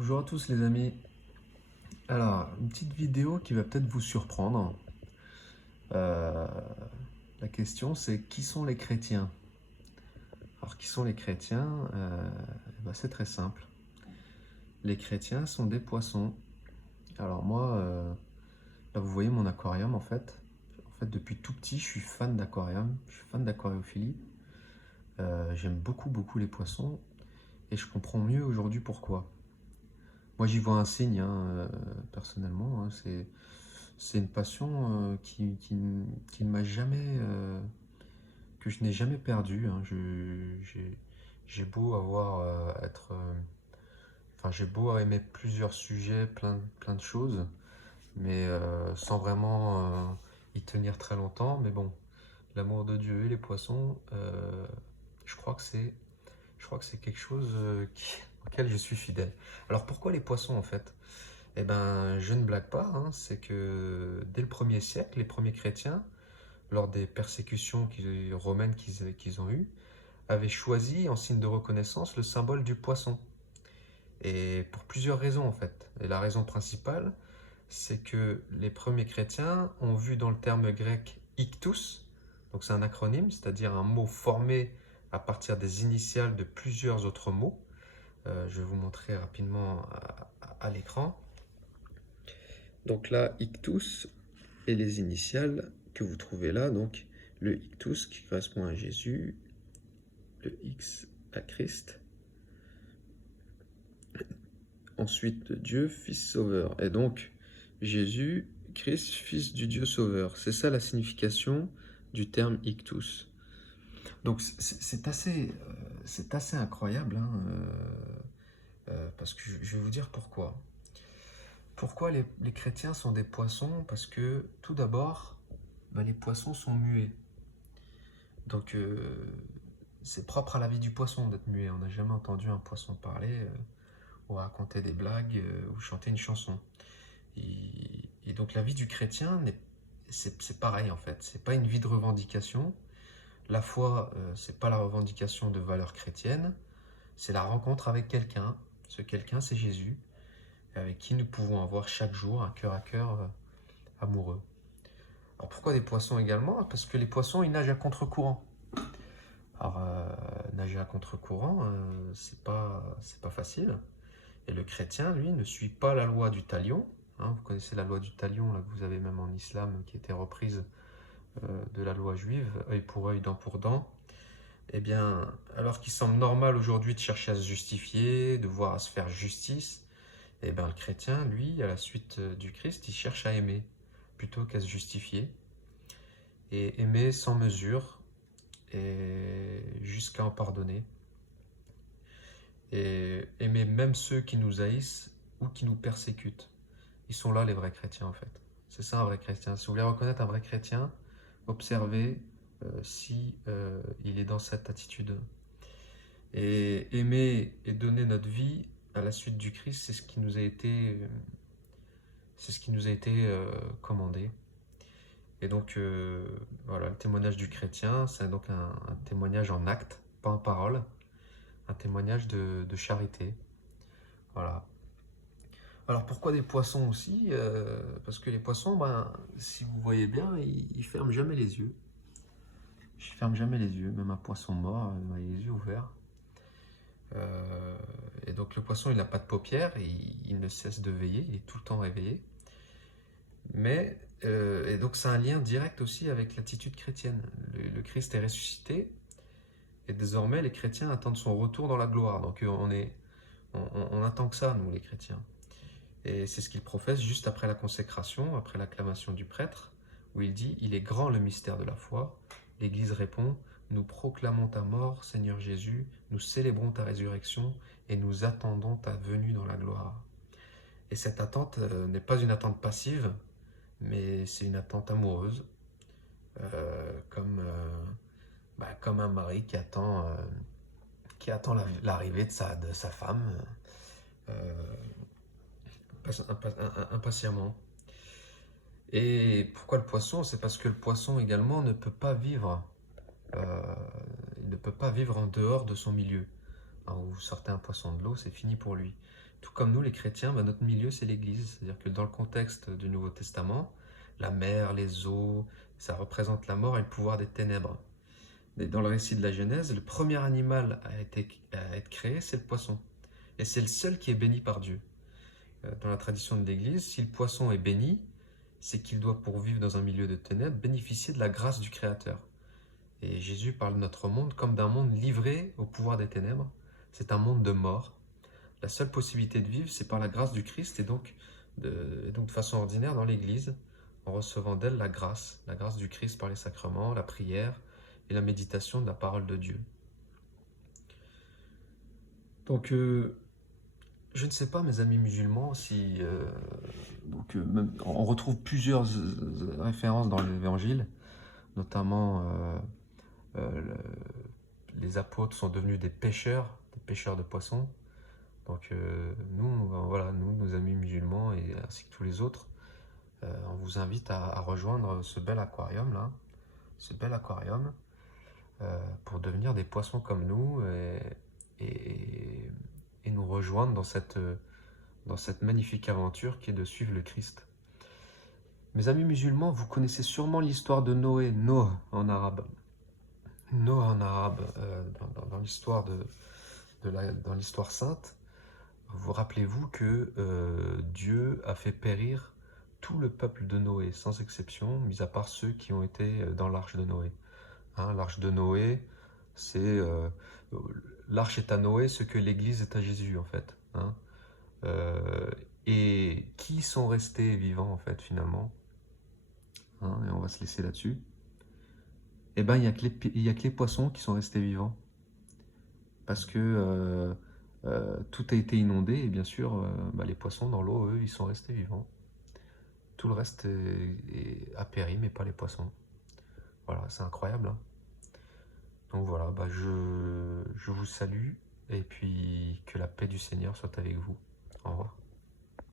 Bonjour à tous les amis. Alors, une petite vidéo qui va peut-être vous surprendre. Euh, la question c'est qui sont les chrétiens? Alors, qui sont les chrétiens? C'est très simple. Les chrétiens sont des poissons. Alors moi, là vous voyez mon aquarium en fait. En fait, depuis tout petit, je suis fan d'aquarium. Je suis fan d'aquariophilie. J'aime beaucoup les poissons et je comprends mieux aujourd'hui pourquoi. Moi, j'y vois un signe, hein, personnellement. Hein, c'est une passion qui ne m'a jamais, que je n'ai jamais perdue. Hein. J'ai beau avoir, j'ai beau aimer plusieurs sujets, plein de choses, mais sans vraiment y tenir très longtemps. Mais bon, l'amour de Dieu et les poissons, je crois que c'est, je crois que c'est quelque chose auquel je suis fidèle. Alors pourquoi les poissons en fait? Eh ben, je ne blague pas, hein, c'est que dès le 1er siècle, les premiers chrétiens, lors des persécutions romaines qu'ils ont eues, avaient choisi en signe de reconnaissance le symbole du poisson. Et pour plusieurs raisons en fait. Et la raison principale, c'est que les premiers chrétiens ont vu dans le terme grec ictus, donc c'est un acronyme, c'est-à-dire un mot formé à partir des initiales de plusieurs autres mots. Je vais vous montrer rapidement à l'écran. Donc là, ictus et les initiales que vous trouvez là, donc le ictus qui correspond à Jésus, le X à Christ, ensuite Dieu, Fils Sauveur. Et donc Jésus, Christ, Fils du Dieu Sauveur. C'est ça la signification du terme ictus. Donc c'est assez incroyable, hein, parce que je vais vous dire pourquoi. Pourquoi les chrétiens sont des poissons? Parce que tout d'abord, les poissons sont muets. Donc c'est propre à la vie du poisson d'être muet. On n'a jamais entendu un poisson parler ou raconter des blagues ou chanter une chanson. Et donc la vie du chrétien, c'est pareil en fait. C'est pas une vie de revendication. La foi, c'est pas la revendication de valeurs chrétiennes. C'est la rencontre avec quelqu'un. Ce quelqu'un, c'est Jésus, avec qui nous pouvons avoir chaque jour un cœur à cœur amoureux. Alors pourquoi des poissons également? Parce que les poissons, ils nagent à contre-courant. Alors, nager à contre-courant, c'est pas facile. Et le chrétien, lui, ne suit pas la loi du talion. Hein, vous connaissez la loi du talion, là, que vous avez même en islam, qui était reprise de la loi juive, œil pour œil, dent pour dent. Eh bien, alors qu'il semble normal aujourd'hui de chercher à se justifier, de voir à se faire justice, eh bien, le chrétien, lui, à la suite du Christ, il cherche à aimer, plutôt qu'à se justifier. Et aimer sans mesure, et jusqu'à en pardonner. Et aimer même ceux qui nous haïssent ou qui nous persécutent. Ils sont là les vrais chrétiens en fait. C'est ça un vrai chrétien. Si vous voulez reconnaître un vrai chrétien, observez si il est dans cette attitude. Et aimer et donner notre vie à la suite du Christ, c'est ce qui nous a été commandé. Et donc voilà, le témoignage du chrétien, c'est donc un témoignage en acte, pas en parole, un témoignage de charité. Voilà. Alors pourquoi des poissons aussi? Parce que les poissons, si vous voyez bien, ils ferment jamais les yeux. Ils ferment jamais les yeux, même un poisson mort, il a les yeux ouverts. Et donc le poisson, il n'a pas de paupières, il ne cesse de veiller, il est tout le temps réveillé. Et donc c'est un lien direct aussi avec l'attitude chrétienne. Le Christ est ressuscité, et désormais les chrétiens attendent son retour dans la gloire. Donc on attend que ça, nous les chrétiens. Et c'est ce qu'il professe juste après la consécration, après l'acclamation du prêtre, où il dit « Il est grand le mystère de la foi ». L'Église répond « Nous proclamons ta mort, Seigneur Jésus, nous célébrons ta résurrection et nous attendons ta venue dans la gloire. » Et cette attente n'est pas une attente passive, mais c'est une attente amoureuse, comme un mari qui attend l'arrivée de sa femme impatiemment. Et pourquoi le poisson? C'est parce que le poisson également ne peut pas vivre, il ne peut pas vivre en dehors de son milieu. Alors, vous sortez un poisson de l'eau, c'est fini pour lui. Tout comme nous, les chrétiens, notre milieu, c'est l'Église. C'est-à-dire que dans le contexte du Nouveau Testament, la mer, les eaux, ça représente la mort et le pouvoir des ténèbres. Et dans le récit de la Genèse, le premier animal à être créé, c'est le poisson. Et c'est le seul qui est béni par Dieu. Dans la tradition de l'Église, si le poisson est béni, c'est qu'il doit, pour vivre dans un milieu de ténèbres, bénéficier de la grâce du Créateur. Et Jésus parle de notre monde comme d'un monde livré au pouvoir des ténèbres. C'est un monde de mort. La seule possibilité de vivre, c'est par la grâce du Christ et donc de façon ordinaire dans l'Église, en recevant d'elle la grâce du Christ par les sacrements, la prière et la méditation de la parole de Dieu. Donc, je ne sais pas, mes amis musulmans, si on retrouve plusieurs références dans l'Évangile, notamment les apôtres sont devenus des pêcheurs de poissons. Donc nous, nos amis musulmans et ainsi que tous les autres, on vous invite à rejoindre ce bel aquarium là, pour devenir des poissons comme nous et nous rejoindre dans cette magnifique aventure qui est de suivre le Christ. Mes amis musulmans, vous connaissez sûrement l'histoire de Noé, Noé en arabe. Noé en arabe, dans l'histoire dans l'histoire sainte. Vous rappelez-vous que Dieu a fait périr tout le peuple de Noé, sans exception, mis à part ceux qui ont été dans l'arche de Noé. Hein, l'arche de Noé, c'est l'arche est à Noé ce que l'Église est à Jésus en fait. Hein. Et qui sont restés vivants en fait finalement, hein, et on va se laisser là-dessus. Eh ben il y a que les poissons qui sont restés vivants parce que tout a été inondé et bien sûr les poissons dans l'eau, eux, ils sont restés vivants. Tout le reste a péri, mais pas les poissons. Voilà, c'est incroyable. Hein. Donc voilà, je vous salue et puis que la paix du Seigneur soit avec vous. Au revoir.